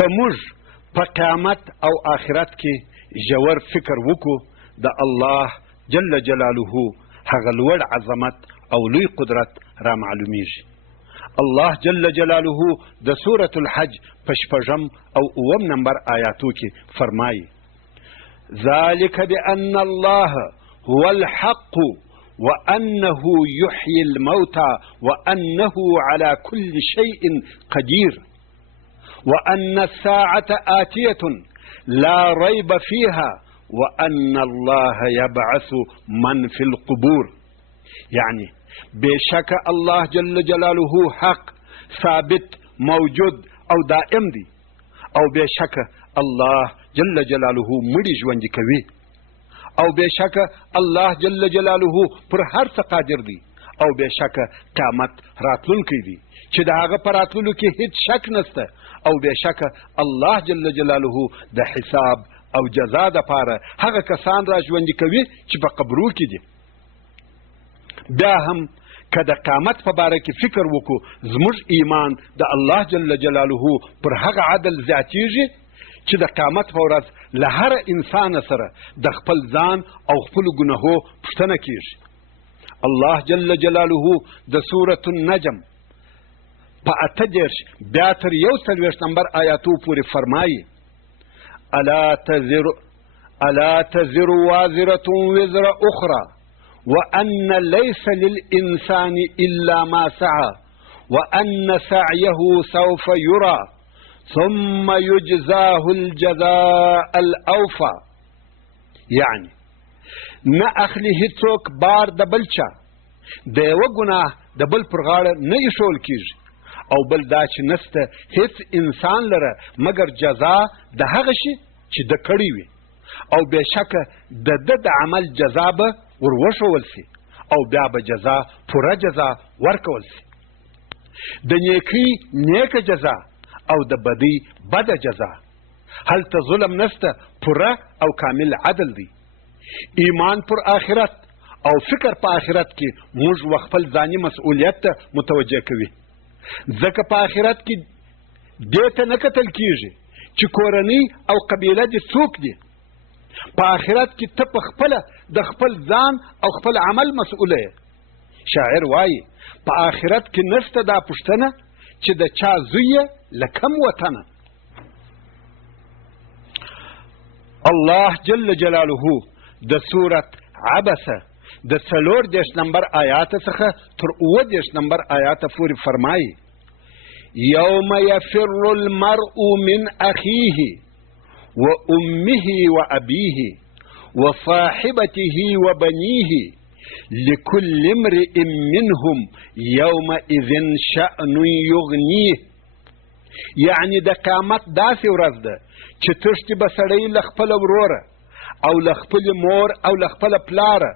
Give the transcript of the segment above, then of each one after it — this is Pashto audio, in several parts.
که موږ په قیامت او آخرت کې ژور فکر وکړو د الله جل جلاله هغه لوړ عظمت او لوی قدرت را معلومیږي. الله جل جلاله د سورة الحج په 6 او 9 نمبر آیاتو کې فرمایي: ذلك بأن الله هو الحق وأنه يحيي الموتى وأنه على كل شيء قدير وأن الساعة آتية لا ريب فيها وأن الله يبعث من في القبور. يعني بشك الله جل جلاله حق ثابت موجود او دائم دی، او بشك الله جل جلاله مړي ژوندي کوي، او بشک الله جل جلاله پر هر څه قادر دی، او بشک قیامت راتلونکی دی چې د هغه پر راتللو کې هیڅ شک نشته، او بشک الله جل جلاله د حساب او جزا دپاره هغه کسان را ژوندي کوي چې په قبرو کې دي. بیا هم که د قیامت په باره کې فکر وکړو، زموږ ایمان د الله جل جلاله پر هغه عدل زیاتیږي چې د قیامت په ورځ له هر انسان سره د خپل ځان او خپل ګناهو پوښتنه کیږي. الله جل جلاله د سورة النجم په 38 بیا تر 41 نمبر آیاتو پورې فرمایي: الا تزر وازرة وزر اخرى وأن ليس للإنسان إلا ما سعى وأن سعيه سوف يرى ثم يجزاه الجزاء الأوفى. يعني نه اخلي هیڅوک بار د بل چا، د یوه ګناه د بل پر غاړه نه ایښول کیږي، او بل دا چې نسته هیڅ انسان لره مګر جزا د هغه شي چې د کړی وي، او بېشکه د ده د عمل جزا به ور وښول سي، او بیا به جزا پوره جزا ورکول سي. د نیکۍ نیکه جزا او د بدی بده جزا. هلته ظلم نسته، پوره او کامل عدل دی. ایمان پر آخرت او فکر په آخرت کې موږ وخپل ځاني مسؤلیت ته متوجه کوي، ځکه په آخرت کې دې ته نه کتل کیږي چې کورنۍ او قبیله دې څوک دي. په آخرت کې ته په خپله د خپل ځان او خپل عمل مسؤله یې. شاعر وایي: په آخرت کې نشته دا پوښتنه چې د چا زوی یې له کم وطنه. الله جل جلاله د سورة عبسه د 34 نمبر آیات څخه تر 29 نمبر آیات پورې فرمایي: یوم یفر المرء من اخیه وامه وابیه وصاحبته وبنیه لكل امرئ منهم يومئذ شأن یغنیه. یعنی د قیامت داسې ورځ ده چې تښتي به سړی له خپله وروره او له خپلې مور او له خپله پلاره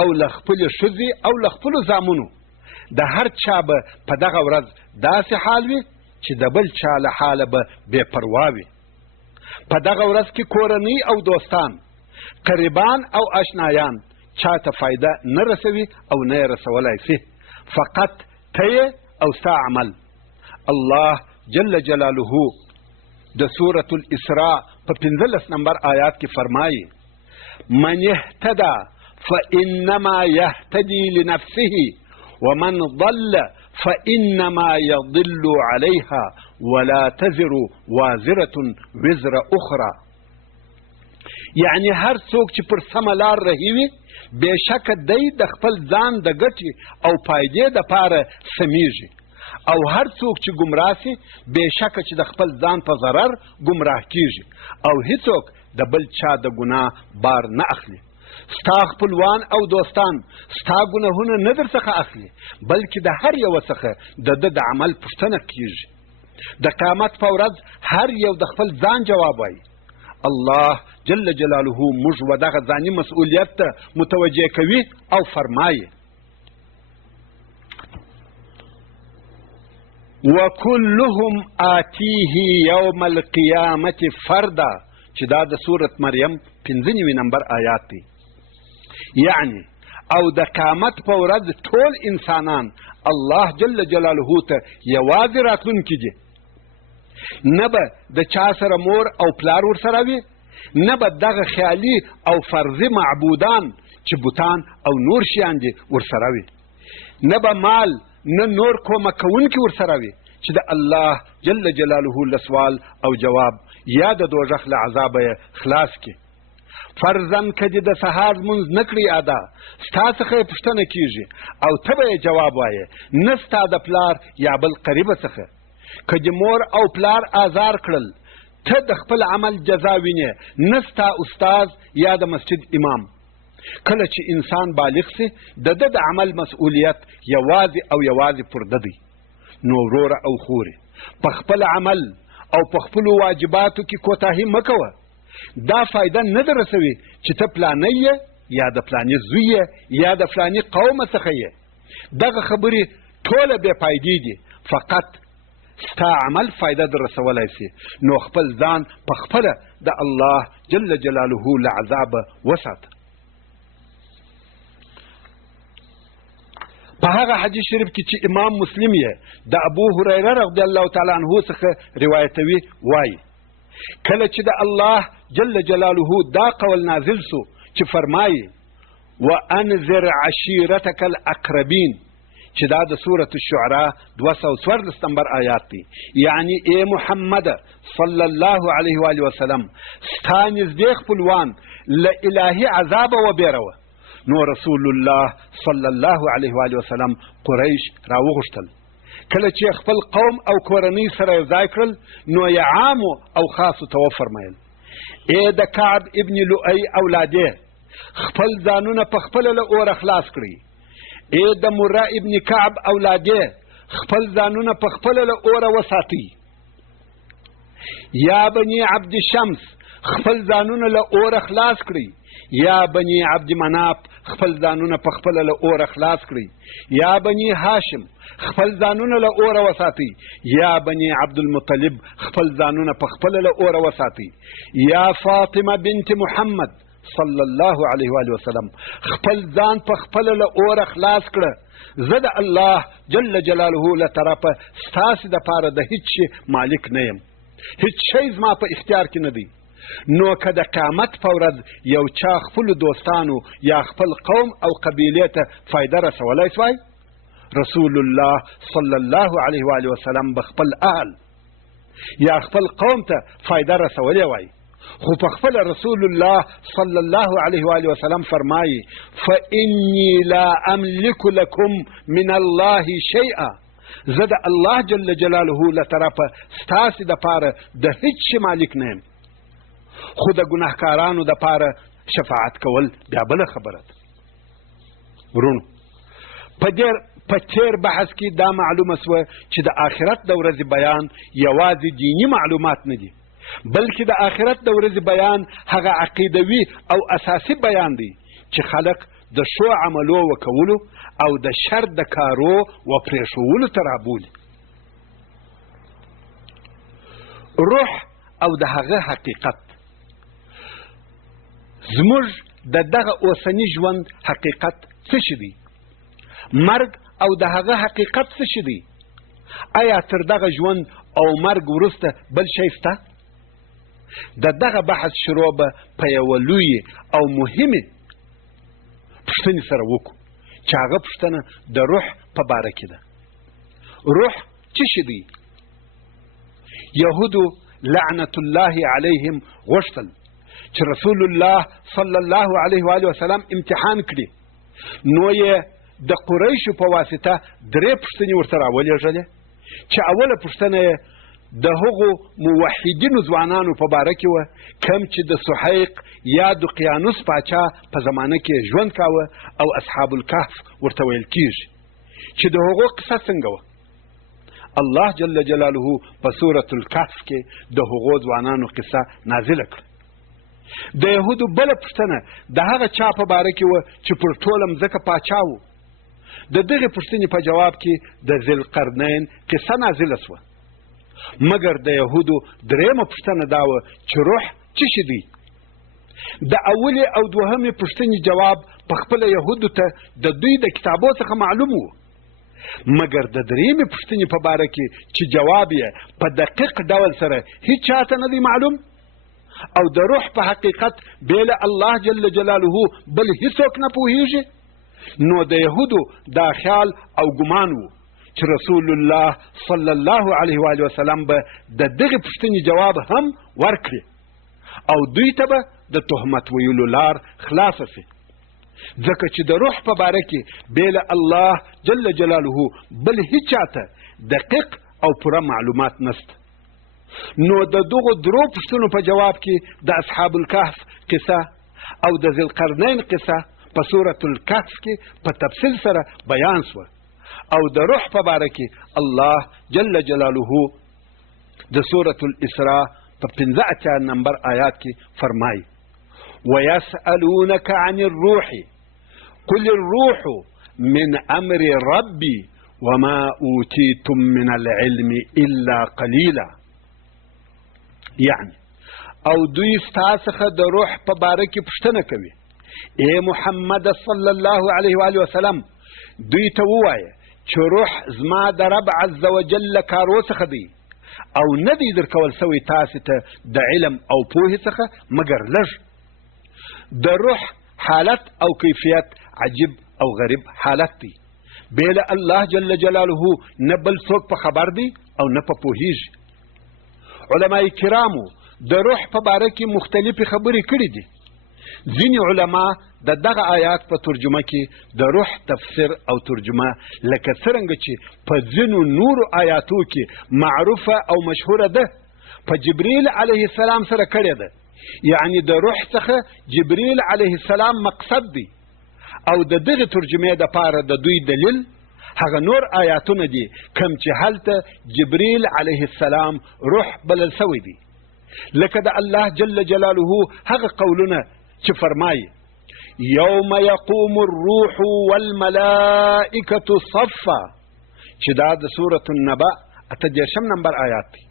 او له خپلې ښځې او له خپلو زامنو. د هر چا به په دغه ورځ داسې حال وي چې د بل چا له حاله به بې پروا وي. په دغه ورځ کې کورنۍ او دوستان، قریبان او اشنایان چا ته فایده نه رسوي او نه یې رسولی سي، فقط ته او ستا عمل. الله جل جلاله د سورة الاسراء په 15 نمبر آیات کې فرمایي: من اهتدى فإنما يهتدي لنفسه ومن ضل فإنما يضل عليها ولا تزر وازرة وزر أخرى. یعنی هر څوک چې پر سمه لار رهي وي، بېشکه دی د خپل ځان د ګټې او فایدې دپاره سمیږي، او هر څوک چې ګمراه سي، بېشکه چې د خپل ځان په ضرر ګمراه کیږي، او هیڅوک د بل چا د ګناه بار نه اخلي. ستا خپلوان او دوستان ستا ګناهونه نه در څخه اخلي، بلکې د هر یوه څخه د ده د عمل پوښتنه کیږي. د قیامت په ورځ هر یو د خپل ځان جواب وایي. الله جل جلاله موږ و دغه ځاني مسؤلیت ته متوجه کوي او فرمایي: وکلهم آتیه یوم القیامة فردا، چې دا د سورة مریم 15 نمبر آیات دی. یعنی او د قیامت په ورځ ټول انسانان الله جل جلاله ته یوازې راتلونکي دي. نه به د چا سره مور او پلار ورسره وي، نه به دغه خیالي او فرضي معبودان چې بوتان او نور شیان دي ورسره وي، نه به مال نه نور کومک کوونکي ورسره وي چې د الله جل جلاله له سوال او جواب یا د دوزخ له عذابه یې خلاص کړي. فرضاً که دې د سهار لمونځ نه کړي ادا، ستا څخه یې پوښتنه کېږي او ته به یې جواب وایې، نه ستا د پلار یا بل قریبه څخه. که دې مور او پلار آزار کړل، ته د خپل عمل جزا وینې، نه ستا استاذ یا د مسجد امام. کله چې انسان بالغ سي، د ده د عمل مسؤلیت یوازې او یوازې پر ده دی. نو وروره او خورې، په خپل عمل او په خپلو واجباتو کې کوتاهي مه کوه. دا فایده نه در رسوي چې ته پلانی یې یا د پلاني زوی یې یا د فلاني قومه څخه یې. دغه خبرې ټوله بې فایدې دي، فقط ستا عمل فایده در رسولی سي. نو خپل ځان په خپله د الله جل جلاله له عذابه وساته. په هغه حدیث شریف کې چې امام مسلم یې د ابو هریره رضی الله تعالی عنه څخه روایتوي وایي، کله چې د الله جل جلاله دا قول نازل سو چې فرمایي وانذر عشیرتک الاقربین، چې دا د سورة الشعراء 214 نمبر آیات دی. یعنی ای محمد صلی الله علیه و آله وسلم، ستا نږدې خپلوان له الهي عذابه وبېروه. نو رسول الله صلی الله علیه و آله وسلم قریش راوغوښتل. کله چې خپل قوم او کورنۍ سره یو ځای کړل، نو یې عامو او خاصو ته وفرمیل، ای د کعب ابن لؤی اولادې، خپل ځانونه په خپله له اوره خلاص کړئ. ای د مره ابن کعب اولادې، خپل ځانونه په خپله له اوره وساتئ. یا بني عبد شمس، خپل ځانونه له اوره خلاص کړئ. یا بني عبد مناف، خپل ځانونه په خپله له اوره خلاص کړئ. یا بني هاشم، خپل ځانونه له اوره وساتئ. یا بني عبد المطلب، خپل ځانونه په خپله له اوره وساتئ. یا فاطمه بنت محمد صلی الله علیه و آله وسلم، خپل ځان په خپله له اوره خلاص کړه. زه د الله جل جلاله له طرفه ستاسې دپاره د هیڅ شي مالک نه یم، هیڅ شی زما په اختیار کې نه دی. نو که د قیامت په ورځ یو چا خپلو دوستانو یا خپل قوم او قبیلې ته فایده رسولی سوای، رسول الله صلی الله علیه و آله وسلم به خپل اهل یا خپل قوم ته فایده رسولی وای. خو په خپل رسول الله صلی الله علیه و آله وسلم فرمایي فإني لا أملك لكم من الله شیئا، زه د الله جل جلاله له طرفه ستاسې دپاره د هیڅ شي مالک نه یم. خو د ګناهکارانو دپاره شفاعت کول بیا بله خبره ده. ورونو، په تیر بحث کې دا معلومه سوه چې د آخرت د ورځې بیان یوازې دینی معلومات نه دي، بلکې د آخرت د ورځې بیان هغه عقیدوي او اساسي بیان دی چې خلق د ښو عملو وکولو او د شر د کارو و پرېښولو ته رابولي. روح او د هغه حقیقت، زموږ د دغه اوسني ژوند حقیقت څه شي دی؟ مرګ او د هغه حقیقت څه شي دی؟ آیا تر دغه ژوند او مرګ وروسته بل شی شته؟ د دغه بحث شروع به په یوه لویې او مهمې پوښتنې سره وکړو چې هغه پوښتنه د روح په باره کې ده. روح څه شي دی؟ یهودو لعنت الله علیهم غوښتل چې رسول الله صلی الله علیه و آله وسلم امتحان کړي، نو یې د قریشو په واسطه 3 پوښتنې ورته راولېږلې، چې اوله پوښتنه یې د هغو موحدینو ځوانانو په باره کې وه کوم چې د سحیق یا دقیانوس پاچا په زمانه کې ژوند کاوه او اصحاب الکهف ورته ویل کیږي، چې د هغو قصه څنګه وه. الله جل جلاله په سورة الکهف کې د هغو ځوانانو قصه نازله کړه. د یهودو بله پوښتنه د هغه چا په باره کې وه چې پر ټوله مځکه پاچا و. د دغې پوښتنې په جواب کې د ذوالقرنین قصه نازله سوه. مګر د یهودو 3مه پوښتنه دا وه چې روح څه شي دی؟ د اولې او 2مې پوښتنې جواب په خپله یهودو ته د دوی د کتابو څخه معلوم و، مګر د درېیمې پوښتنې په باره کې چې جواب یې په دقیق ډول سره هیڅ چاته نه دی معلوم او د روح په حقیقت بې له الله جل جلاله بل هیڅوک نه پوهیږي، نو د یهودو دا خیال او ګمان و چې رسول الله صلی الله علیه و آله وسلم به د دغې پوښتنې جواب هم ورکړي او دوی ته به د تهمت ویلو لار خلاصه شي، ځکه چې د روح په باره کې بې له الله جل جلاله بل هیڅ چاته دقیق او پوره معلومات نشته. نو د دغو درو پوښتنو په جواب کې د اصحاب الکهف قصه او د ذوالقرنین قصه په سورة الکهف کې په تفصیل سره بیان شوه او د روح په باره کې الله جل جلاله د سورة الاسراء په 15 نمبر آیات کې فرمایي وَيَسْأَلُونَكَ عَنِ الرُّوحِ قُلِ الرُّوحُ مِنْ أَمْرِ رَبِّي وَمَا أُوتِيتُم مِّنَ الْعِلْمِ إِلَّا قَلِيلًا. یعنی او دوی ستا څخه د روح په باره کې پوښتنه کوي، اے محمد صلی الله علیه و آله وسلم دوی ته ووایه چې روح زما د رب عز وجل کارو څخه دی او نه دی درکول سوی تاسې ته د علم او پوهې څخه مګر لږ. د روح حالت او کیفیت عجیب او غریب حالت دی، بې له الله جل جلاله نه بل څوک په خبر دی او نه په پوهیږي. علماء کرامو د روح په باره کې مختلفې خبرې کړي دي. ځینې علما د دغه آیات په ترجمه کې د روح تفسیر او ترجمه لکه څرنګه چې په ځینو نورو آیاتو کې معروفه او مشهوره ده په جبریل علیه السلام سره کړې ده، یعنی د روح څخه جبریل علیه السلام مقصد دی او د دغه ترجمې دپاره د دوی دلیل هغه نور آیاتونه دي کوم چې هلته جبریل علیه السلام روح بلل سوی دی، لکه د الله جل جلاله هغه قولونه چې فرمایي یوم یقوم الروح والملائکة صفا، چې دا د سورة النبأ 38 نمبر آیات دی،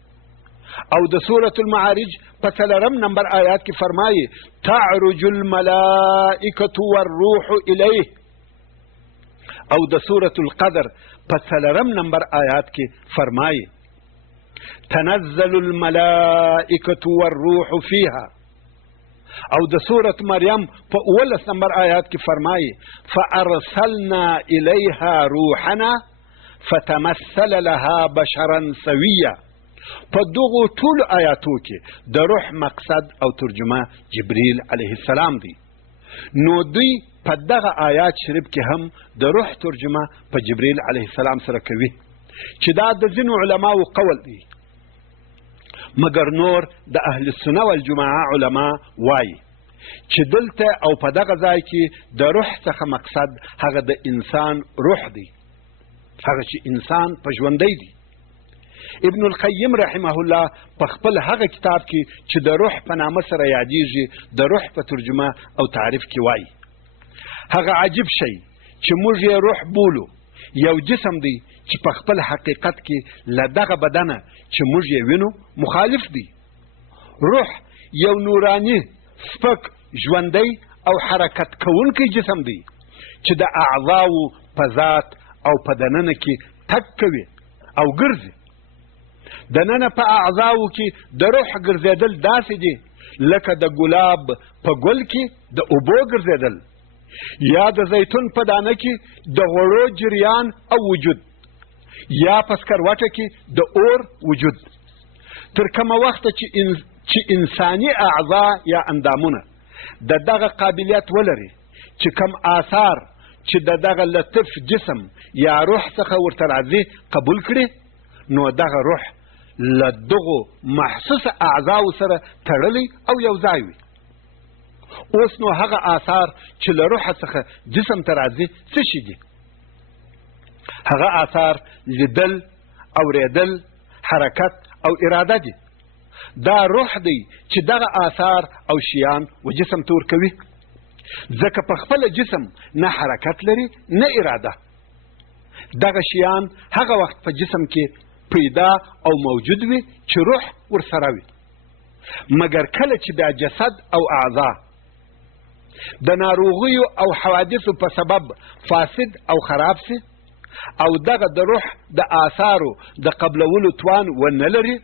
او د سورة المعارج په 3 نمبر آیات کې فرمایي تعرج الملائکة والروح الیه، او د سورة القدر په 3 نمبر آیات کې فرمایي تنزل الملائکة والروح فیها، او د سورة مریم په 11 نمبر آیات کې فرمایي فارسلنا الیها روحنا فتمثل لها بشرا سویا. په دغو ټولو آیاتو کې د روح مقصد او ترجمه جبریل علیه السلام دی، نو دوی په دغه آیات شریف کې هم د روح ترجمه په جبریل علیه السلام سره کوي چې دا د ځینو علماو قول دی، مګر نور د اهل السنه والجماعه علما وایي چې دلته او په دغه ځای کې د روح څخه مقصد هغه د انسان روح دی، هغه چې انسان په ژوندی دی. ابن القیم رحمه الله په خپل هغه کتاب کې چې د روح په نامه سره یادیږي د روح په ترجمه او تعریف کې وایي هغه عجیب شی چې موږ یې روح بولو یو جسم دی چې په خپل حقیقت کې له دغه بدنه چې موږ یې وینو مخالف دی. روح یو نورانی سپک ژوندی او حرکت کوونکی جسم دی چې د اعضاو په ذات او په دننه کې تګ کوي او ګرځي. دننه په اعضاو کې د روح ګرځېدل داسې دي لکه د ګلاب په ګل کې د اوبو ګرځېدل، یا د زیتون په دانه کې د غوړو جریان او وجود، یا په سکروټه کې د اور وجود. تر کومه وخته چې انساني اعضا یا اندامونه د دغه قابلیت ولري چې کم آثار چې د دغه لطف جسم یا روح څخه ورته راځي قبول کړي، نو دغه روح له دغو محسوسه اعضاو سره تړلی او یو ځای وي. اوس نو هغه آثار چې له روح څخه جسم ته راځي څه شي دي؟ هغه آثار لیدل، اوریدل، حرکت او اراده دي. دا روح دی چې دغه آثار او شیان و جسم ته ورکوي، ځکه په خپل جسم نه حرکت لري نه اراده. دغه شیان هغه وخت په جسم کې پیدا او موجود وي چې روح ورسره وي، مګر کله چې بیا جسد او اعضا د ناروغیو او حوادثو په سبب فاسد او خراب سي، او دغه د روح د آثارو د قبلولو توان ونه لري،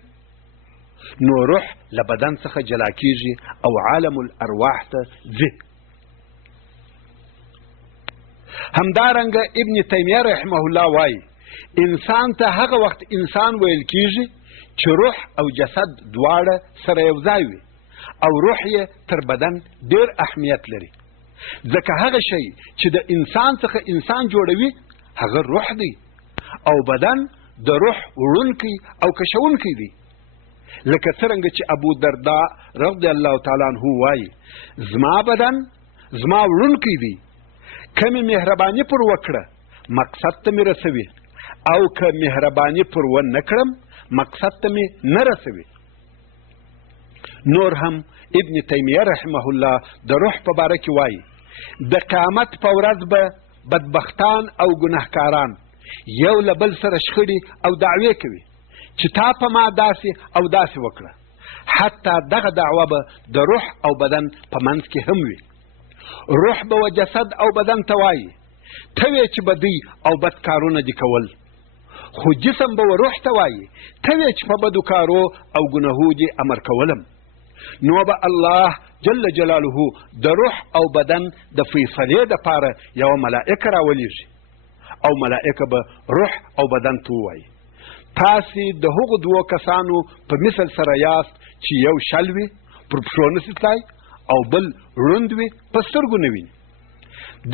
نو روح له بدن څخه جلا کیږي او عالم الارواح ته ځي. همدارنګه ابن تیمیه رحمه الله وایي انسان ته هغه وخت انسان ویل کیږي چې روح او جسد دواړه سره یو ځای وي او روح یې تر بدن ډیر اهمیت لري، ځکه هغه شی چې د انسان څخه انسان جوړوي هغه روح دی او بدن د روح وړونکی او کشونکی دی. لکه څرنګه چې ابو درداء رضی الله تعالی عنه وایي زما بدن زما وړونکی دی، کمی مهرباني پر وکړه مقصد ته مې رسوي او که مهرباني پر ونه کړم مقصد ته مې نه رسوي. نور هم ابن تیمیه رحمه الله د روح په باره کې وایي د قیامت په ورځ به بدبختان او ګناهکاران یو له بل سره شخړې او دعوې کوي چې تا په ما داسې او داسې وکړه، حتی دغه دعوه به د روح او بدن په منځ کې هم وي. روح به و جسد او بدن ته وایي ته وې چې بدی او بد کارونه دې کول، خو جسم به و روح ته وایي ته وې چې په بدو کارو او ګناهو دې امر کولم. نو به الله جل جلاله د روح او بدن د فیصلې دپاره یوه ملائکه راولیږي او ملائکه به روح او بدن ته ووایي تاسې د هغو دوو کسانو په مثل سره یاست چې یو شل وي پر پښو نسي تلای او بل ړوند وي په سترګو نه ویني.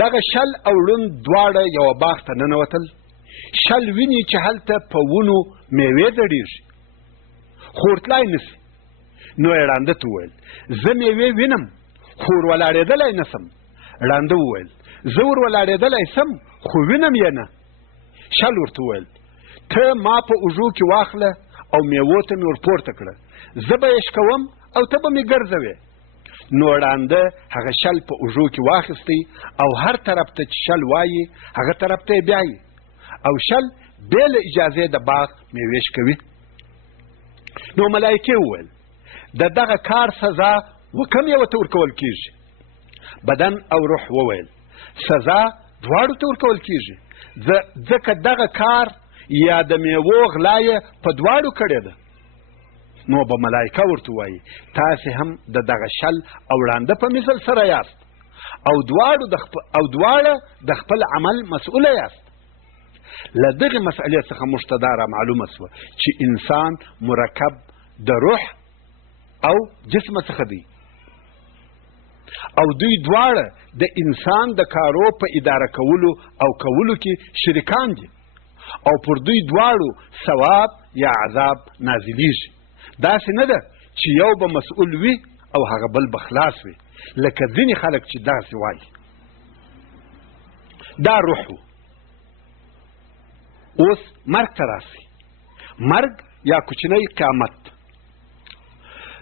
دغه شل او ړوند دواړه یوه باغ ته ننوتل، شل ویني چې هلته په ونو میوې زړېږي خو ورتلای نسي، نو یې ړانده ته وویل زه میوې وینم خو ور ولاړېدلی نه سم. ړانده وویل زه ور ولاړېدلی سم خو وینم یې نه. شل ورته وویل ته ما په اوږو کې واخله او میوو ته مې ور پورته کړه، زه به یې شکوم او ته به مې ګرځوې. نو ړانده هغه شل په اوږو کې واخیستی او هر طرف ته چې شل وایي هغه طرف ته یې بیایي او شل بې له اجازې د باغ میوې شکوي. نو ملایکې وویل د دغه کار سزا وکم یوه ته ورکول کیږي؟ بدن او روح وویل سزا دواړو ته ورکول کیږي، ځکه دغه کار یا د میوو غلا یې په دواړو کړې ده. نو به ملایکه ورته وایي تاسې هم د دغه شل او ړانده په مثل سره یاست او دواړه د خپل عمل مسؤله یاست. له دغې مسئلې څخه موږ ته دا معلومه سوه چې انسان مرکب د روح او جسم څخه دی او دوی دواړه د انسان د کارو په اداره کولو او کولو کې شریکان دي او پر دوی دواړو ثواب یا عذاب نازلیږي. داسې نه ده چې یو به مسؤل وي او هغه بل به خلاص وي لکه ځینې خلک چې داسې وایي. دا روح و. اوس مرګ ته راسي، مرګ یا کوچنی قیامت.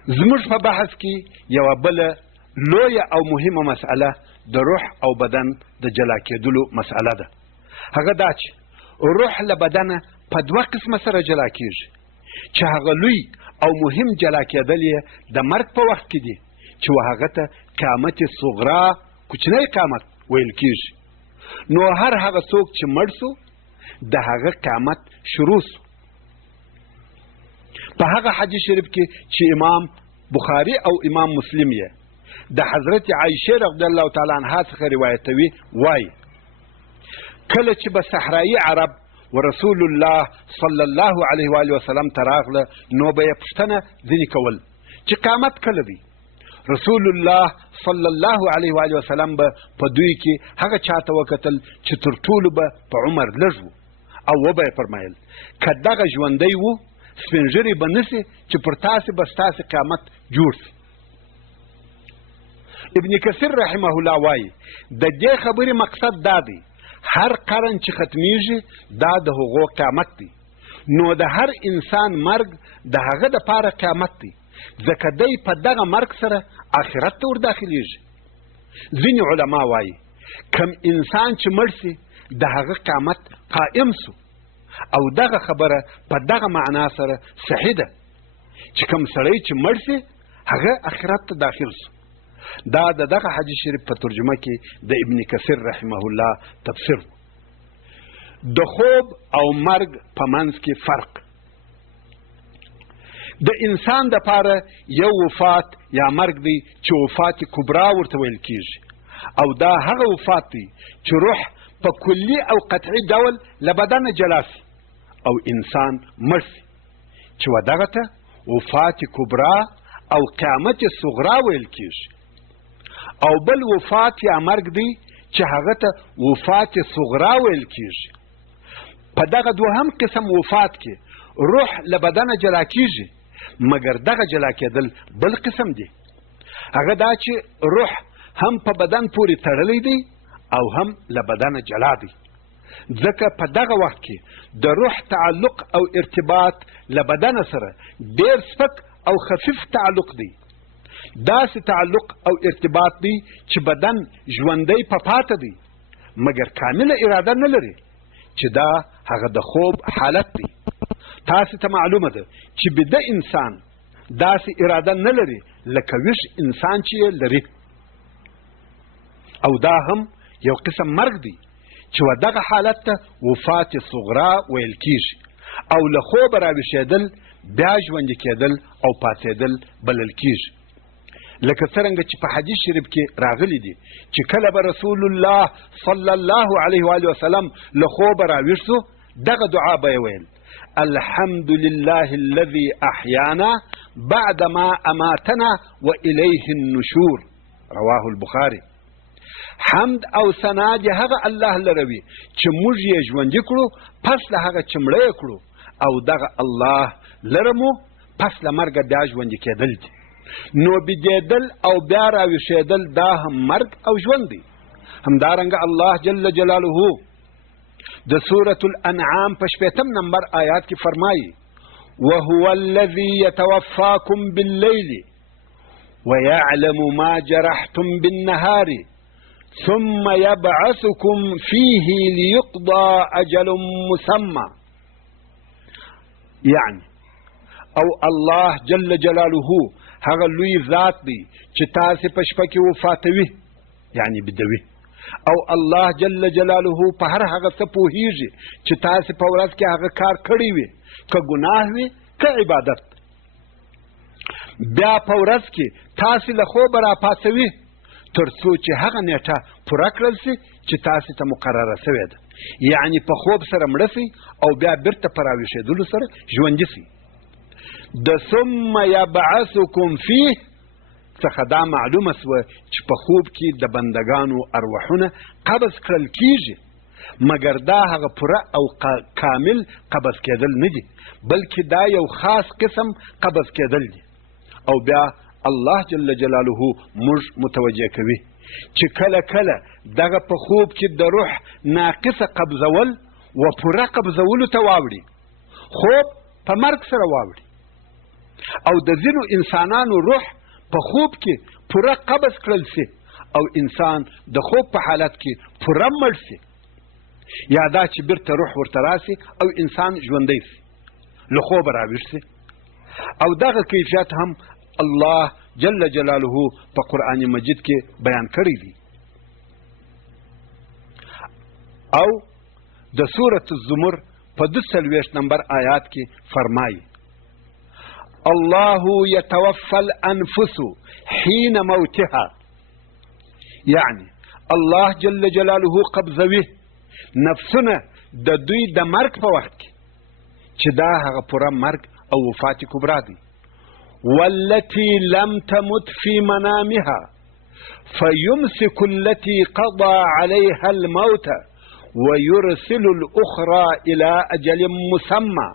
زموږ په بحث کې یوه بله لویه او مهمه مسئله د روح او بدن د جلا کېدلو مسئله ده. هغه دا چې روح له بدنه په دوه قسمه سره جلا کېږي چې هغه لوی او مهم جلا کېدل یې د مرګ په وخت کې دي چې هغه ته قیامت صغرا کوچنی قیامت ویل کېږي. نو هر هغه څوک چې مړ سو د هغه قیامت شروع سو. په هغه حدیث شریف کې چې امام بخاری او امام مسلم یې د حضرت عایشه رضی الله تعالی عنها څخه روایتوي وایي کله چې به صحرایي عرب ورسول الله صلی الله علیه و آله وسلم ته راغله نو به یې پوښتنه ځینې کول چې قیامت کله دی. رسول الله صلی الله علیه و آله وسلم به په دوی کې هغه چاته وکتل چې تر ټولو به په عمر لږ و او وبه یې فرمایل که دغه ژوندی و سپین ږیری به نسي چې پر تاسې به ستاسې قیامت جوړ سي. ابن کثیر رحمه الله وایي د دې خبرې مقصد دا دی هر قرن چې ختمیږي دا د هغو قیامت دی. نو د هر انسان مرګ د هغه دپاره قیامت دی ځکه دی په دغه مرګ سره آخرت ته ورداخلیږي. ځینې علما وایي کم انسان چې مړ سي د هغه قیامت قائم سو او دغه خبره په دغه معنا سره صحیح ده چې کم سړی چې مړ سي هغه آخرت ته داخل سو. دا دغه حدیث شریف په ترجمه کې د ابن کثیر رحمه الله تفسیر. د خوب او مرګ په منځ کې فرق. د انسان دپاره یو وفات یا مرګ دی چې وفات کبرا ورته ویل کیږي، او دا هغه وفات دی چې روح په کلي او قطعي ډول له بدنه جلا سي او انسان مړ سي، چې و دغه ته وفات کبرا او قیامت صغرا ویل کیږي. او بل وفات یا مرګ دی چې هغه ته وفات صغرا ویل کیږي. په دغه دوهم قسم وفات کې روح له بدنه جلا کیږي، مګر دغه جلا کېدل بل قسم دی. هغه دا چې روح هم په بدن پورې تړلی دی او هم له بدنه جلا دی. ځکه په دغه وخت کې د روح تعلق او ارتباط له بدن سره ډېر سپک او خفیف تعلق دی. داسې تعلق او ارتباط دی چې بدن ژوندی په پاته دی، مګر کامله اراده نه لري، چې دا هغه د خوب حالت دی. تاسو ته معلومه ده چې بده انسان داسې اراده نه لري لکه ویښ انسان چې یې لري. او دا هم یو قسم مرګ دی چې و دغه حالت ته وفات صغرا ویل کیږي، او له خوبه راویښېدل بیا ژوندي کېدل او پاڅېدل بلل کیږي. لکه څرنګه چې په حدیث شریف کې راغلی دي چې کله به رسول الله صلی الله علیه و وسلم له خوبه راویښ سو، دغه دعا به یې ویل: الحمد لله الذي احیانا بعد ما اماتنا والیه النشور. رواه البخاري. حمد او ثنا د هغه الله لروي چې موږ یې ژوندي کړو پس له هغه چې مړه یې کړو، او دغه الله لرمو پس له مرګه بیا ژوندي کېدل دي. نو بېدېدل او بیا راویښېدل دا هم مرګ او ژوند دی. همدارنګه الله جل جلاله د سورة الانعام په 80 نمبر آیات کې فرمایي: وهو الذي يتوفاكم بالليل ويعلم ما جرحتم بالنهار ثم يبعثكم فيه ليقضى أجل مسمى. يعني او الله جل جلاله هغه لوی ذات دی چې تاسې په شپه کې وفاتوي، یعنی بدوي. او الله جل جلاله په هر هغه څه پوهیږي چې تاسې په ورځ کې هغه کار کړی وي، که ګناه وي که عبادت. بیا په ورځ کې تاسې له خوبه راپاڅوي تر څو چې هغه نیټه پوره کړل سي چې تاسې ته مقرره سوې ده، یعنی په خوب سره مړه سي او بیا بیرته په راویښېدلو سره ژوندي سي. د ثم یبعثکم فیه څخه دا معلومه سوه چې په خوب کې د بندگانو ارواحونه قبض کړل کیږي، مګر دا هغه پوره او کامل قبض کېدل نه دي، بلکې دا یو خاص قسم قبض کېدل دي. او بیا الله جل جلاله موږ متوجه کوي چې کله کله دغه په خوب کې د روح ناقصه قبضول و پوره قبضولو ته واوړي، خوب په مرګ سره واوړي. او د ځینو انسانانو روح په خوب کې پوره قبض کړل سي او انسان د خوب په حالت کې پوره مړ سي، یا دا چې بیرته روح ورته راسي او انسان ژوندی سي، له خوبه راویښ سي. او دغه کیفیت هم الله جل جلاله په قرآن مجید کې بیان کړی دی. او د سورة الزمر په 42 نمبر آیات کې فرمایي: الله يتوفى الأنفس حين موتها. يعني الله جل جلاله قبضوي نفسونه د دوی د مرګ په وخت کې چې دا هغه پوره مرګ او وفات کبرا دی. والتي لم تمت في منامها فيمسك التي قضى عليها الموت ويرسل الأخرى إلى أجل مسمى.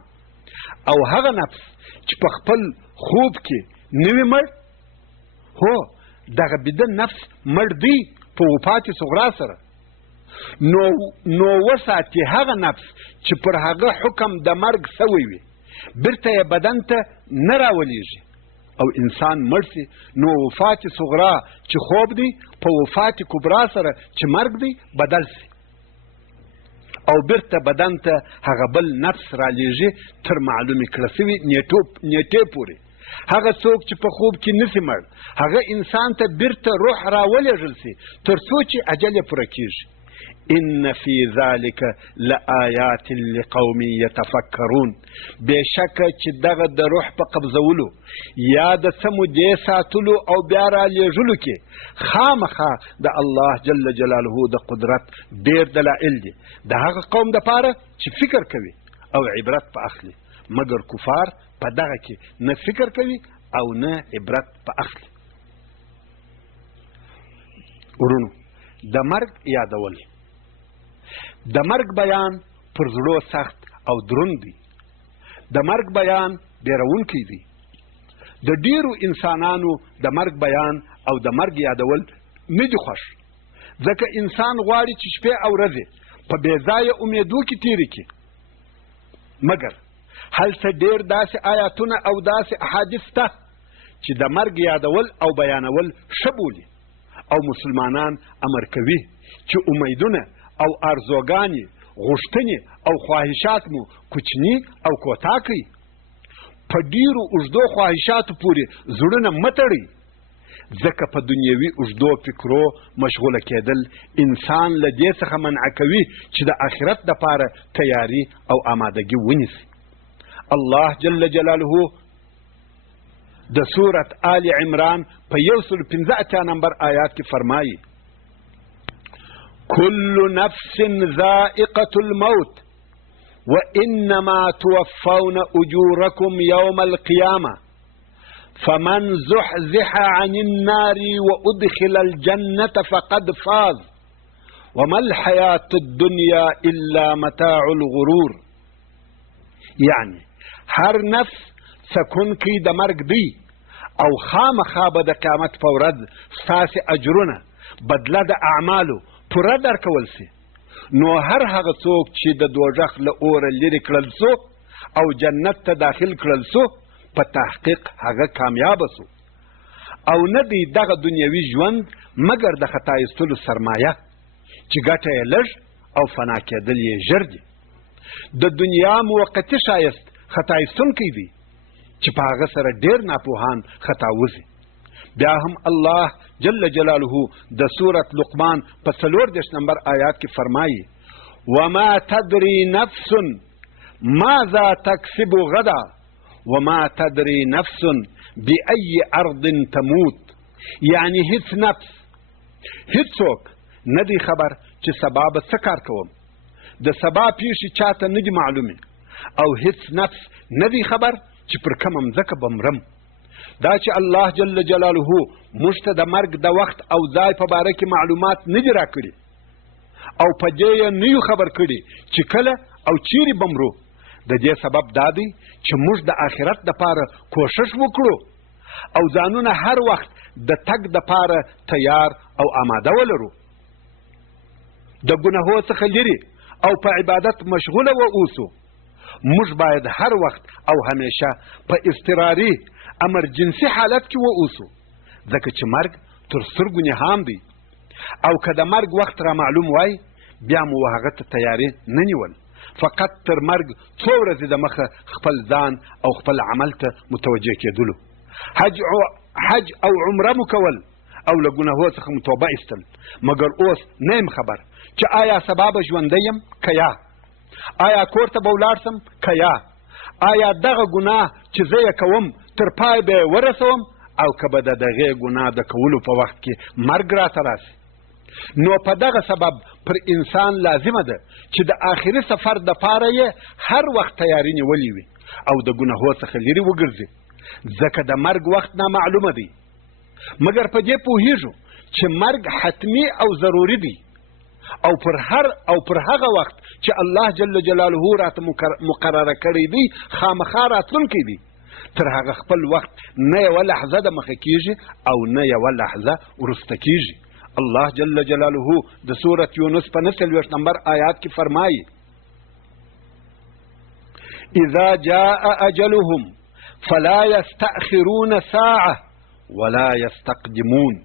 او هغه نفس چې په خپل خوب کې نوی مړ هو دغه بیده نفس مړ دی په وفات صغرا سره، نو وساتي هغه نفس چې پر هغه حکم د مرګ سوی وي بیرته یې بدن ته نه راولیږي او انسان مړ سي. نو وفات صغرا چې خوب دی په وفات کبرا سره چې مرګ دی بدل سي او بیرته بدن ته هغه بل نفس را لیږي تر معلومې کړه سوي نیټې پورې. هغه څوک چې په خوب کې نسي مړ، هغه انسان ته بیرته روح راولېږل سي تر څو چې اجل یې پوره کېږي، ان فی ذلک لآیات لقوم یتفکرون بشک چې دغه د روح په قبضولو یا د سمودې ساتلو او بیا را لیږلو کې خامخا د الله جل جلاله د قدرت ډیر دلایل دي د هغه قوم دپاره چې فکر کوي او عبرت په اخلي مګر کفار په دغه کې نه فکر کوي او نه عبرت په اخلي. ورونو د مرګ یادول د مرګ بیان پر زړو سخت او دروند دی. د مرګ بیان ډیرونکی دی. د ډیرو انسانانو د مرګ بیان او د مرګ یادول نه دي خوښ، ځکه انسان غواړي چې شپې او ورځې په بې ځایه امیدو کې تیرې کړي. مګر هلته ډیر داسې آیاتونه او داسې احادیث شته چې د مرګ یادول او بیانول ښه بولي او مسلمانان امر کوي چې امیدونه او ارزوګانې غوښتنې او خواهشات مو کوچني او کوتا کړئ. په ډیرو اوږدو خواهشاتو پورې زړونه مه تړئ، ځکه په دنیوي اوږدو فکرو مشغوله کېدل انسان له دې څخه منع کوي چې د آخرت دپاره تیاري او آمادګي ونیسي. الله جل جلاله د سورت آل عمران په 115 نمبر آیات کې فرمایي: كل نفس ذائقة الموت وإنما توفون أجوركم يوم القيامة فمن زحزح عن النار وأدخل الجنة فقد فاز وما الحياة الدنيا إلا متاع الغرور. يعني هر نفس سکون کی د مرګ دی او خامخا به د قیامت په ورځ ستاسې اجرونه بدله د اعمالو پوره درکول سي. نو هر هغه څوک چې د دوزخ له اوره لرې کړل سو او جنت ته داخل کړل سو په تحقیق هغه کامیابه سو او نه دی دغه دنیوي ژوند مګر د خطا ایستلو سرمایه چې ګټه یې لږ او فنا کېدل یې ژر دي. د دنیا موقتي ښایست خطا ایستونکی دی چې په هغه سره ډېر ناپوهان خطا وځي. بیا هم الله جل جلاله د سورت لقمان په 34 نمبر آیات کې فرمایي: وما تدري نفس ماذا تكسب غدا وما تدري نفس بأي أرض تموت. یعنی هیڅ نفس هیڅوک نه دی خبر چې سبا به څه کار کوم، د سبا پیښې چاته نه دي معلومې او هیڅ نفس نه دی خبر چې پر کومه مځکه به مرم. دا چې الله جل جلاله موږ ته د مرګ د وخت او ځای په باره کې معلومات نه دي راکړي او په دې یې نه یو خبر کړي چې کله او چیرې به مرو. د دې سبب دا دی چې موږ د آخرت دپاره کوښښ وکړو او ځانونه هر وخت د تګ دپاره تیار او آماده ولرو. د ګناهو څخه لرې او په عبادت مشغوله واوسو. موږ باید هر وخت او همیشه په اضطراري امرجنسي حالت کې واوسو، ځکه چې مرګ تر سترګو نهام دی او که د مرګ وخت را معلوم وای بیا مو هغه ته تیاری نه نیول، فقط تر مرګ څو ورځې د مخه خپل ځان او خپل عمل ته متوجه کېدلو. حج او عمره مو کول او له ګناهو څخه مو توبه ایستل، مګر اوس نه یم خبر چې آیا سبا به ژوندی یم که یا، آیا کور ته به ولاړ سم که یا، آیا دغه ګناه چې زه یې کوم تر پای به یې ورسوم او که به د دغې ګناه د کولو په وخت کې مرګ راته راسي. نو په دغه سبب پر انسان لازمه ده چې د آخري سفر دپاره یې هر وخت تیاری نیولې وي او د ګناهو څخه لرې وګرځي، ځکه د مرګ وخت نامعلومه دی. مګر په دې پوهیږو چې مرګ حتمي او ضروري دی او پر هغه وخت چې الله جل جلاله راته مقرره کړی دی خامخا راتلونکی دی. تر هغه خپل وخت نه یوه لحظه د مخه کیږي او نه یوه لحظه وروسته کیږي. الله جل جلاله د سورت یونس په 49 نمبر آیات کې فرمایي: اذا جاء اجلهم فلا يستأخرون ساعه ولا يستقدمون.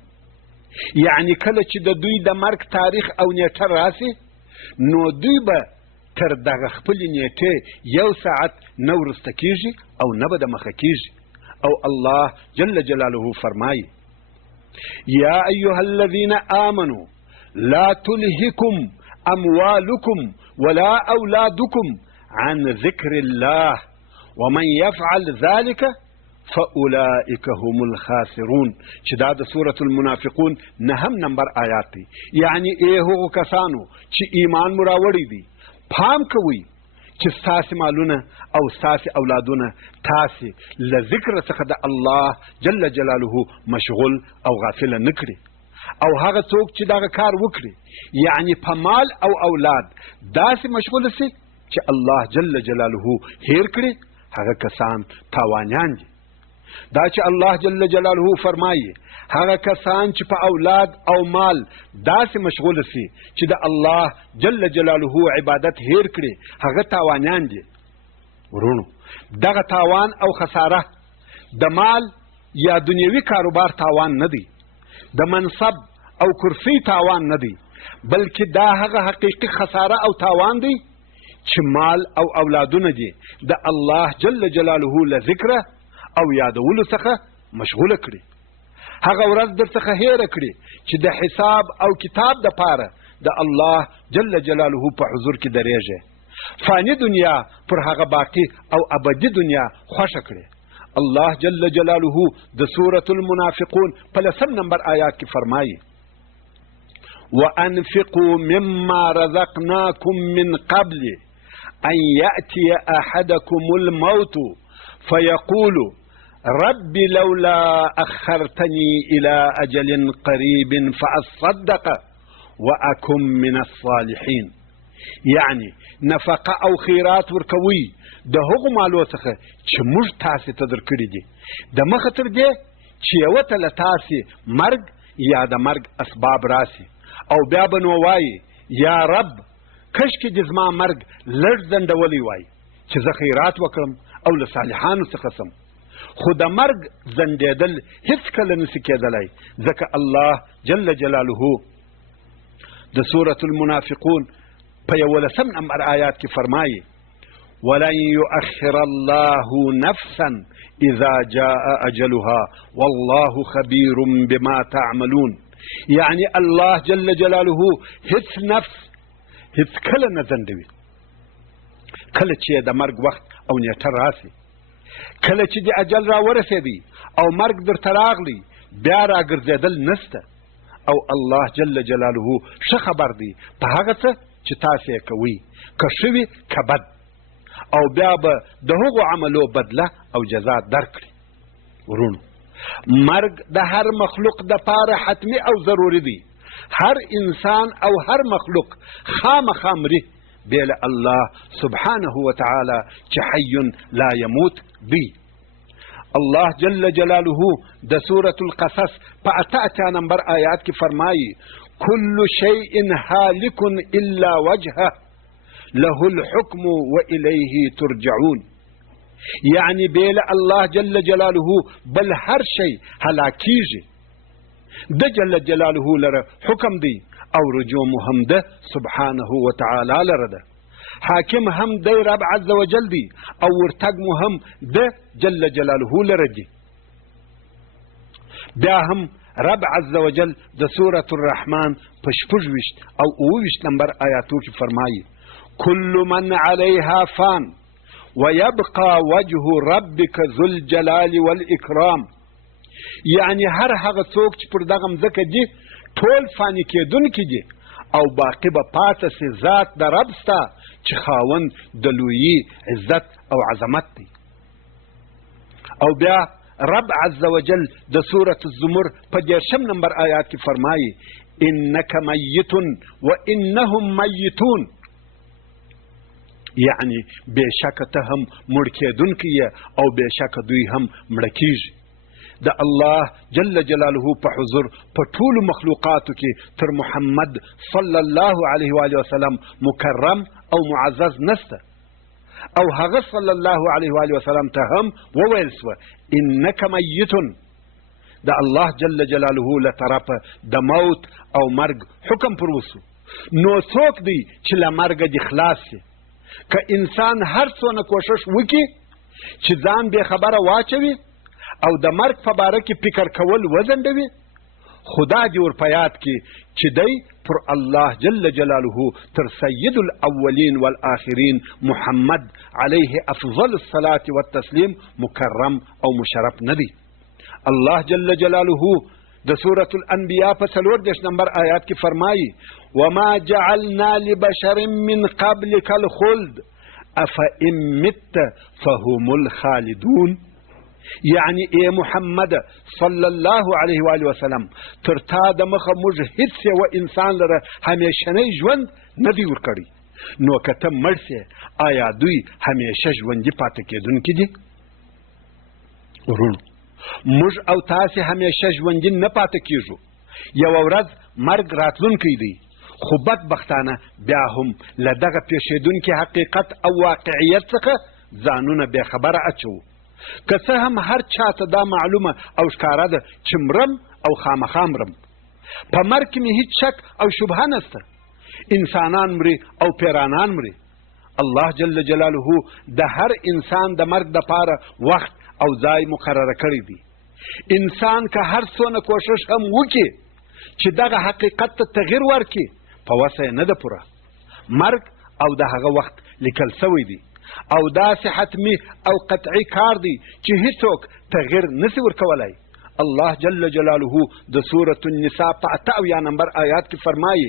یعنی کله چې د دوی د مرګ تاریخ او نیټه راسي نو دوی به تر دغه خپلې نیټې یو ساعت نه وروسته کیږي او نه به د مخه کیږي. او الله جل جلاله فرمایي: یا ایها الذین آمنوا لا تلهکم اموالکم ولا اولادکم عن ذکر الله ومن يفعل ذلك فاولئک هم الخاسرون، چې دا د سورة المنافقون 9 نمبر آیات دی. یعنی هغو کسانو چې ایمان مو راوړی دي، پام کوئ چې ستاسې مالونه او ستاسې اولادونه تاسې له ذکر څخه د الله جل جلاله مشغول او غافله نه کړي. او هغه څوک چې دغه کار وکړي، یعنی په مال او اولاد داسې مشغول سي چې الله جل جلاله هیر کړي، هغه کسان تاوانیان دي. دا چې الله جل جلاله فرمایي هغه کسان چې په اولاد او مال داسې مشغول سي چې د الله جل جلاله عبادت هیر کړي، هغه تاوانیان دي. ورونو، دغه تاوان او خساره د مال یا دنیوي کاروبار تاوان نه دی، د منصب او کرسی تاوان نه دی، بلکې دا هغه حقیقي خساره او تاوان دی چې مال او اولادونه دي د الله جل جلاله له ذکره او یادولو څخه مشغوله کړي. هغه ورځ در څخه هیره کړي چې د حساب او کتاب د پاره د الله جل جلاله په حضور کې درېږي. فانی دنیا پر هغه باقی او ابدي دنیا خوښه کړي. الله جل جلاله د سورة المنافقون په 10 نمبر آیات کې فرمایي: وانفقوا مما رزقناكم من قبل ان يأتي احدكم الموت فيقول رب لولا اخرتني الى اجل قريب فاصدق واكن من الصالحين. یعنی نفقه او خیرات ورکوي د هغو مالو څخه چې موږ تاسې ته درکړي دي، د مخه تر دې چې یوه ته له تاسې مرګ یا د مرګ اسباب راسي، او بیا به نو وایي یا رب کشکې دې زما مرګ لږ ځنډولی وای چې زه خیرات وکړم او له صالحانو څخه سم. خو د مرګ ځنډېدل هیڅکله نسي کېدلی، ځکه الله جل جلاله د سورة المنافقون په 11 نمبر آیات کې فرمایي: ولن يؤخر الله نفسا اذا جاء اجلها والله خبير بما تعملون. یعنی الله جل جلاله هیڅ نفس هیڅ کله نه ځنډوي. کله چې د مرګ وخت او نیټه راسي، کله چې د اجل را ورسېدی او مرګ درته راغلی، بیا راګرځېدل نسته. او الله جل جلاله ښه خبر دی په هغه څه چې تاسې یې کوئ، که ښه وي که بد، او بیا به د هغو عملو بدله او جزا درکړي. ورونو، مرګ د هر مخلوق د پاره حتمی او ضروري دی. هر انسان او هر مخلوق خامخا مري بيل الله سبحانه وتعالى چې حي لا يموت بي. الله جل جلاله د سورة القصص په 88 نمبر آیات کې فرمایي: كل شيء هالك إلا وجهه له الحكم وإليه ترجعون. يعني بيل الله جل جلاله بل هر شيء هلاكيجي د جل جلاله لره حکم دی او رجوم هم ده سبحانه وتعالى لره ده. حاکم هم دی رب عز وجل دی او ورتګ مو هم ده جل جلاله لره دی. بیا هم رب عز وجل د سورة الرحمن په 26 او 29 نمبر آیاتو کې فرمایي: كل من عليها فان ويبقى وجه ربك ذو الجلال والإكرام. یعنی هر هغه څوک چې پر دغه مځکه دي ټول فاني کېدونکي دي، او باقي به پاته سي ذات د رب ستا چې خاوند د لویي عزت او عظمت دی. او بیا رب عز وجل د سورة الزمر په 10 نمبر آیات کې فرمایي: انك میت وانهم میتون. یعنی بېشکه ته هم مړ کېدونکی او بېشکه دوی هم مړه کېږي. د الله جل جلاله په حضور په ټولو مخلوقاتو کې تر محمد صلی الله علیه و وسلم مکرم او معزز نسته. او هغه صلی الله علیه و وسلم ته هم وویل سوه: انک میتون. د الله جل جلاله له طرفه د موت او مرګ حکم پر وسو. نو څوک دی چې له مرګه دې خلاص شي؟ که انسان هر څونه کوشش وکړي چې ځان بې خبره واچوي او د مرګ په باره کې فکر کول وځنډوي، خدا دې ور په یاد کړي چې دی پر الله جل جلاله تر سید الاولین والآخرین محمد علیه افضل الصلاة والتسلیم مکرم او مشرف نه دی. الله جل جلاله د سورة الانبیاء په 34 نمبر آیات کې فرمایي وما جعلنا لبشر من قبلك الخلد افئن مت فهم الخالدون. یعنی اے محمد صلی الله علیه و آله وسلم تر تا د مخه موږ هیڅ یو انسان لره همیشنی ژوند نه دی ورکړی، نو که ته مړ سې آیا دوی همیشه ژوندي پاتې کېدونکي دي؟ ورونو موږ او تاسې همیشه ژوندي نه پاتې کېږو، یوه ورځ مرګ راتلونکی دی، خو بدبختانه بیا هم له دغه پیښېدونکي حقیقت او واقعیت څخه ځانونه بېخبره اچوو. که څه هم هر چاته دا معلومه او ښکاره ده چې مرم او خامخا مرم. په مرګ کې مې هیڅ شک او شبهه نسته. انسانان مري او پیرانان مري. الله جل جلاله د هر انسان د مرګ دپاره وخت او ځای مقرره کړی دی. انسان که هر څونه کوشش هم وکړي چې دغه حقیقت ته تغییر ورکړي په وسه یې نه ده پوره. مرګ او د هغه وخت لیکل سوی دی او داسې حتمی او قطعی کار دی چې هیڅوک تغییر نسی ورکولی. الله جل جلاله د سورة النساء په 88 نمبر آیات کې فرمایي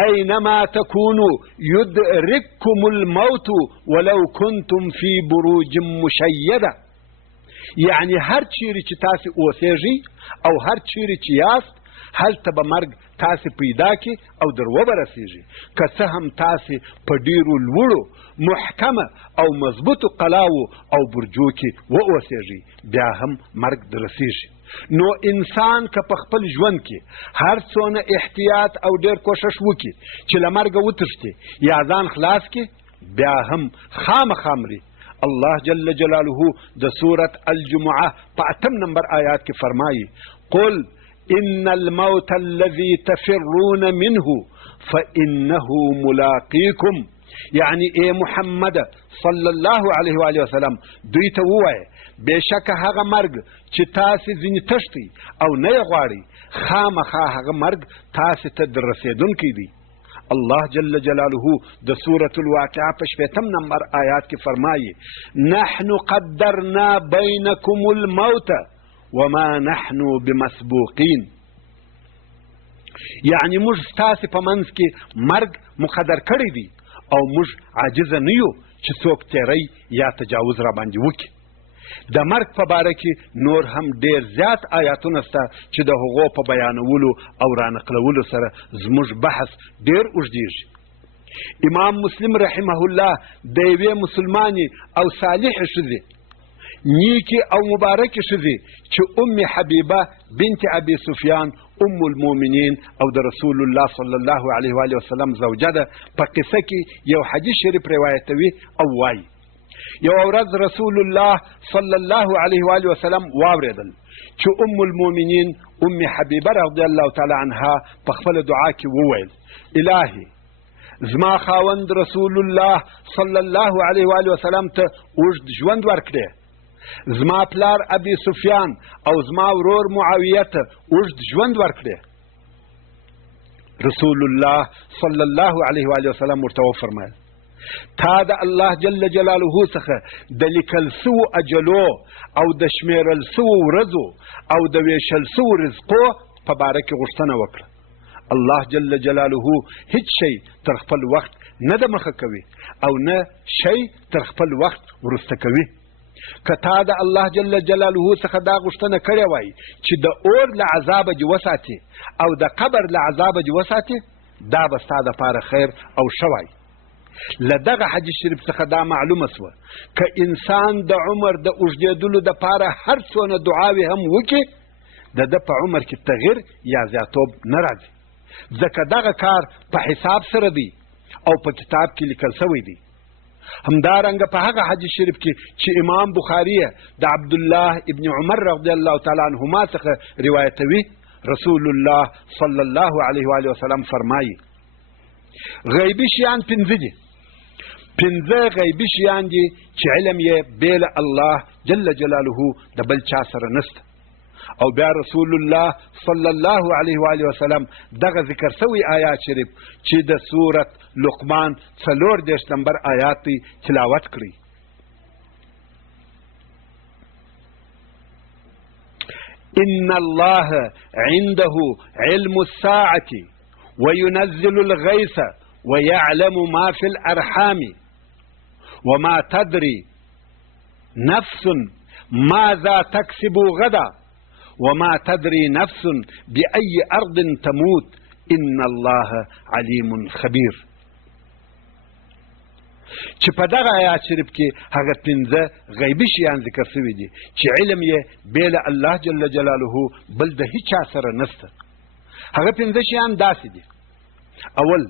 اینما تکونوا یدرککم الموت ولو کنتم فی بروج مشیده. یعنی هر چیرې چې تاسې اوسېږئ او هر چیرې چې یاست هلته به مرګ تاسې پیدا کی او در وبرسیږي. که څه هم تاسې په ډیرو لوړو محکمه او مضبوطو قلاو او برجو کې واوسیږي بیا هم مرګ درسیږي. نو انسان که په خپل ژوند کې هر څونه احتیاط او ډیر کوشش وکړي چې له مرګه وتښتي یا ځان خلاص کړي بیا هم خامخا مري. الله جل جلاله د سورة الجمعه په 8 نمبر آیات کې فرمایي قل ان الموت الذي تفرون منه فانه ملاقيكم. یعنی اے محمد صلی الله علیه و آله وسلم دوی ته ووایه بېشکه هغه مرګ چې تاسې ځینې تښتئ او نه یې غواړئ خامخا هغه مرګ تاسې ته در رسېدونکی دی. الله جل جلاله د سورة الواقعه په 80 نمبر آیات کې فرمایي نحن قدرنا بینکم الموت وما نحن بمسبوقین. یعنی موږ ستاسې په منځ کې مرګ مقدر کړی دی او موږ عاجزه نه یو چې څوک تیری یا تجاوز را باندې وکړي. د مرګ په باره کې نور هم ډیر زیات آیاتونه شته چې د هغو په بیانولو او رانقلولو سره زموږ بحث ډیر اوږدیږي. امام مسلم رحمه الله د یوې مسلمانې او صالحې ښځې نیکی او مبارکی ښځې چې ام حبیبه بنت ابي سفیان ام المؤمنین او د رسول الله صلی الله علیه و آله وسلم زوجه ده په قصه کې یو حدیث شریف روایتوي او وایي یو ورځ رسول الله صلی الله علیه و آله وسلم واوریدل چې ام المؤمنین ام حبیبه رضی الله تعالی عنها په خپل دعا کې وویل الهي زما خاوند رسول الله صلی الله علیه و آله وسلم ته اوږد ژوند ورکړي، زما پلار ابي سفیان او زما ورور معاویه ته اوږد ژوند ورکړي. رسول الله صلی الله علیه و آله وسلم ورته وفرمایل تا د الله جل جلاله څخه د لیکل سوو اجلو او د شمیرل سوو ورځو او د ویشل سوو رزقو په باره کې غوښتنه وکړه. الله جل جلاله هیڅ شی تر خپل وخت نه د مخه کوي او نه شی تر خپل وخت وروسته کوي. که تا د الله جل جلاله څخه دا غوښتنه کړې وای چې د اور له عذابه دې وساتي او د قبر له عذابه دې وساتي دا به ستا دپاره خیر او ښه وای. له دغه حدیث شریف څخه دا معلومه سوه که انسان د عمر د اوږدېدلو دپاره هر څونه دعاوې هم وکړي د ده په عمر کې تغییر یا زیاتوب نه راځي، ځکه دغه کار په حساب سره دی او په کتاب کې لیکل سوی دی. همدارنګه په هغه حدیث شریف کې چې امام بخاري د عبدالله ابن عمر رضی الله تعالی عنهما څخه روایتوي رسول الله صلی الله علیه و آله وسلم فرمایي غیبي شیان پنځه دي، پنځه غیبي شیان دي چې علم یې بې له الله جل جلاله د بل چا سره نشته. او بیا رسول الله صلی الله علیه و آله وسلم دغه ذکر سوی آیات شریف چې د سورت لقمان 34 نمبر آیات تلاوت کړي. ان الله عنده علم الساعة وينزل الغيث ويعلم ما في الأرحام وما تدري نفس ماذا تكسب غدا وما تدري نفس بأي أرض تموت إن الله عليم خبير. چې په دغه آیات شریف کې هغه 15 غیبي شیان ذکر شوي دي چې علم یې بېله الله جل جلاله بل د هیچا سره نشته. هغه 15 شیان داسې دي: اول،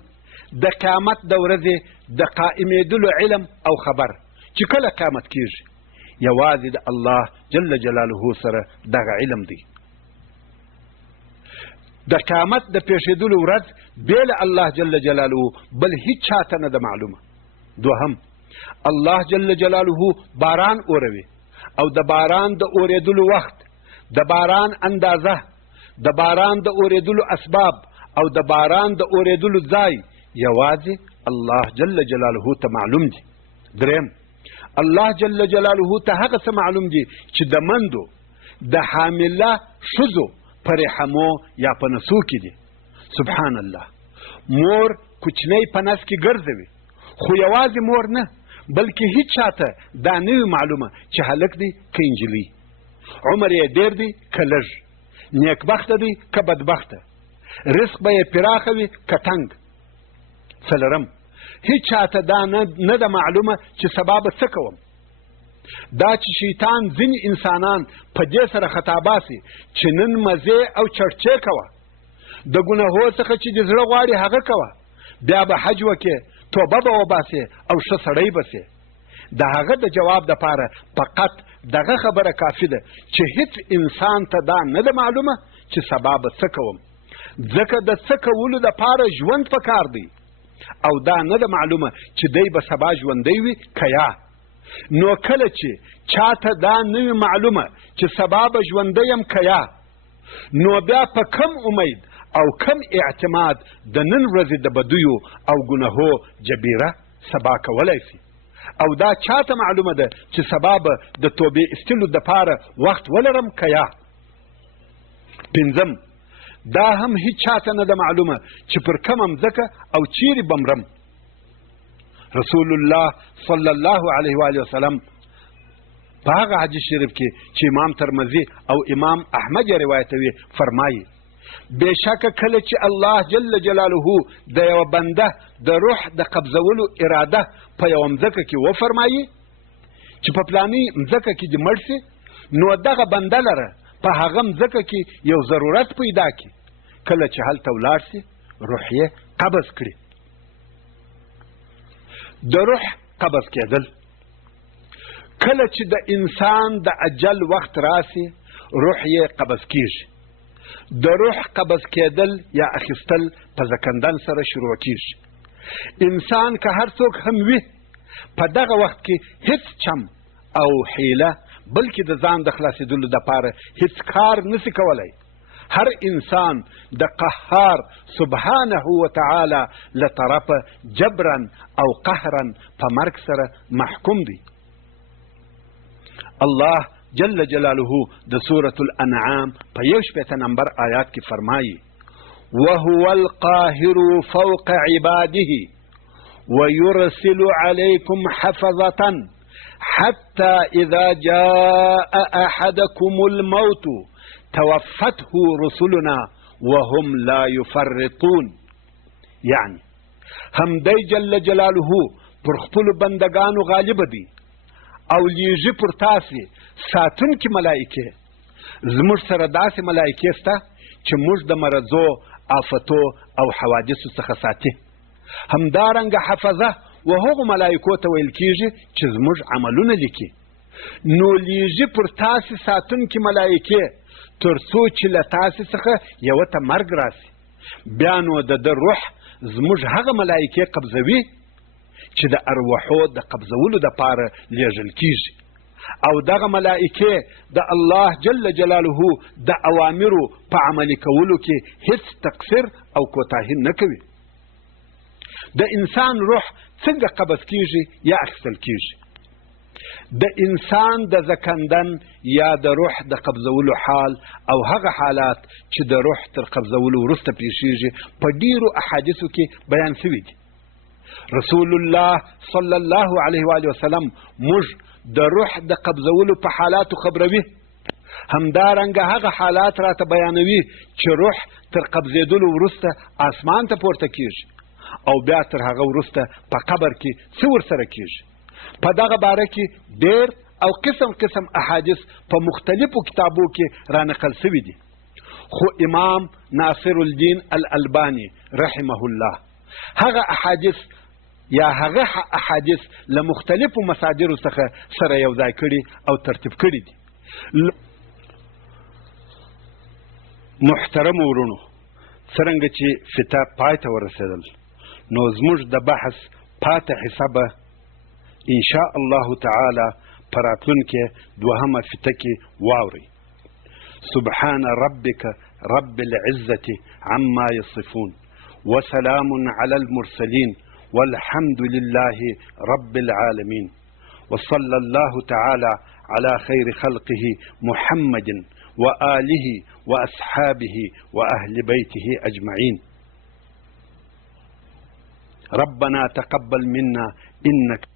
د قیامت د ورځې د قائمېدلو علم او خبر چې کله قیامت کېږي یوازې د الله جل جلاله سره دغه علم دی. د قیامت د پیښېدلو ورځ بېله الله جل جلاله بل هیچ چاته نه ده معلومه. دوهم، الله جل جلاله باران اوروي او د باران د اورېدلو وخت، د باران اندازه، د باران د اورېدلو اسباب او د باران د اورېدلو ځای یوازې الله جل جلاله ته معلوم دي. دریم، الله جل جلاله ته هغه څه معلوم دي چې د مندو د حامله ښځو په رحمو یا په نسو کې دي. سبحان الله. مور کوچنی په نس کې ګرځوي، خو یوازې مور نه بلکې هیڅ چاته دا نه وي معلومه چې هلک دی که انجلۍ، عمر یې ډېر دی که لږ، نیکبخته دی که بدبخته، رزق به یې پراخه وي که تنګ. څلورم، هیڅ چاته دا نه ده معلومه چې سبا به څه کوم. دا چې شیطان ځینې انسانان په دې سره خطا باسي چې نن مزې او چړچې کوه، د ګناهو څخه چې د زړه غواړي هغه کوه، بیا به حج وکې، توبه به وباسې او ښه سړی به سې. د هغه د جواب دپاره فقط دغه خبره کافي ده چې هیڅ انسان ته دا نه ده معلومه چې سبا به څه کوم، ځکه د څه کولو دپاره ژوند پکار دی او دا نه ده معلومه چې دی به سبا ژوندی وي که یا. نو کله چې چاته دا نه وي معلومه چې سبا به ژوندی یم که یا، نو بیا په کم امید او کم اعتماد د نن ورځې د بدیو او ګناهو جبیره سبا کولی شي. او دا چاته معلومه ده چې سبا به د توبې ایستلو دپاره وخت ولرم که یا. پنځم، دا هم هیڅ چاته نه ده معلومه چې پر کومه مځکه او چیرې به مرم. رسول الله صلی الله علیه و آله وسلم په هغه حدیث شریف کې چې امام ترمذي او امام احمد یې روایتوي فرمایي: بېشکه کله چې الله جل جلاله د یوه بنده د روح د قبضولو اراده په یوه مځکه کې وفرمایي چې په پلاني مځکه کې دې مړ سي، نو دغه بنده لره په هغه مځکه کې یو ضرورت پیدا کړي، کله چې هلته ولاړ سي روح یې قبض کړي. د روح قبض کېدل، کله چې د انسان د اجل وخت راسي روح یې قبض کېږي. د روح قبض کېدل یا اخیستل په زکندن سره شروع کېږي. انسان که هر څوک هم وي په دغه وخت کې هیڅ چم او حیله بلکې د ځان د خلاصېدلو دپاره هیڅ کار نسي کولی. هر انسان د قهار سبحانه وتعالی له طرفه جبرا او قهرا په مرګ سره محکوم دی. الله جل جلاله د سورة الانعام په 1 نمبر آیات کې فرمایي: وهو القاهر فوق عباده ويرسل عليكم حفظة حتى إذا جاء أحدكم الموت توفته رسلنا وهم لا يفرطون. یعنی هم دی جل جلاله پر خپلو بندگانو غالب دی او لیږي پر تاسې ساتونکي ملایکې. زموږ سره داسې ملایکې شته چې موږ د مرضو، آفتو او حوادثو څخه ساتي. همدارنګه حفظه و هغو ملایکو ته ویل کېږي چې زموږ عملونه لیکي. نو لیږي پر تاسې ساتونکي ملایکې تر څو چې له تاسې څخه یوه ته مرګ راسي، بیا نو د ده روح زموږ هغه ملایکې قبضوي چې د ارواحو د قبضولو دپاره لیږل کېږي. او دغه ملائکه د الله جل جلاله د اوامرو په عملي کولو کې هیڅ تقصیر او کوتاهي نه کوي. د انسان روح څنګه قبض کیږي یا اخیستل کیږي؟ د انسان د زکندن یا د روح د قبضولو حال او هغه حالات چې د روح تر قبضولو وروسته پیښیږي په ډیرو احادیثو کې بیان شوي دي. رسول الله صلی الله علیه و وسلم موږ د روح د قبضولو په حالاتو خبروي. همدارنګه هغه حالات راته بیانوي چې روح تر قبضېدلو وروسته اسمان ته پورته کیږي او بیا تر هغه وروسته په قبر کې څه ورسره کیږي. په دغه باره کې ډېر او قسم قسم احادیث په مختلفو کتابو کې را نقل شوي دي. خو امام ناصر الدین الالبانی رحمه الله هغه احادیث له مختلفو مصادرو څخه سره یو ځای کړي او ترتیب کړي دي. محترم ورونو، څرنګه چې فتا پای ته ورسېدل نو زموږ د بحث پاته حصه به انشاء الله تعالی په راتلونکې دوهمه فته کې واورئ. سبحان ربك رب العزة عما يصفون وسلام على المرسلين والحمد لله رب العالمين وصلى الله تعالى على خير خلقه محمد وآله وأصحابه وأهل بيته أجمعين. ربنا تقبل منا إنك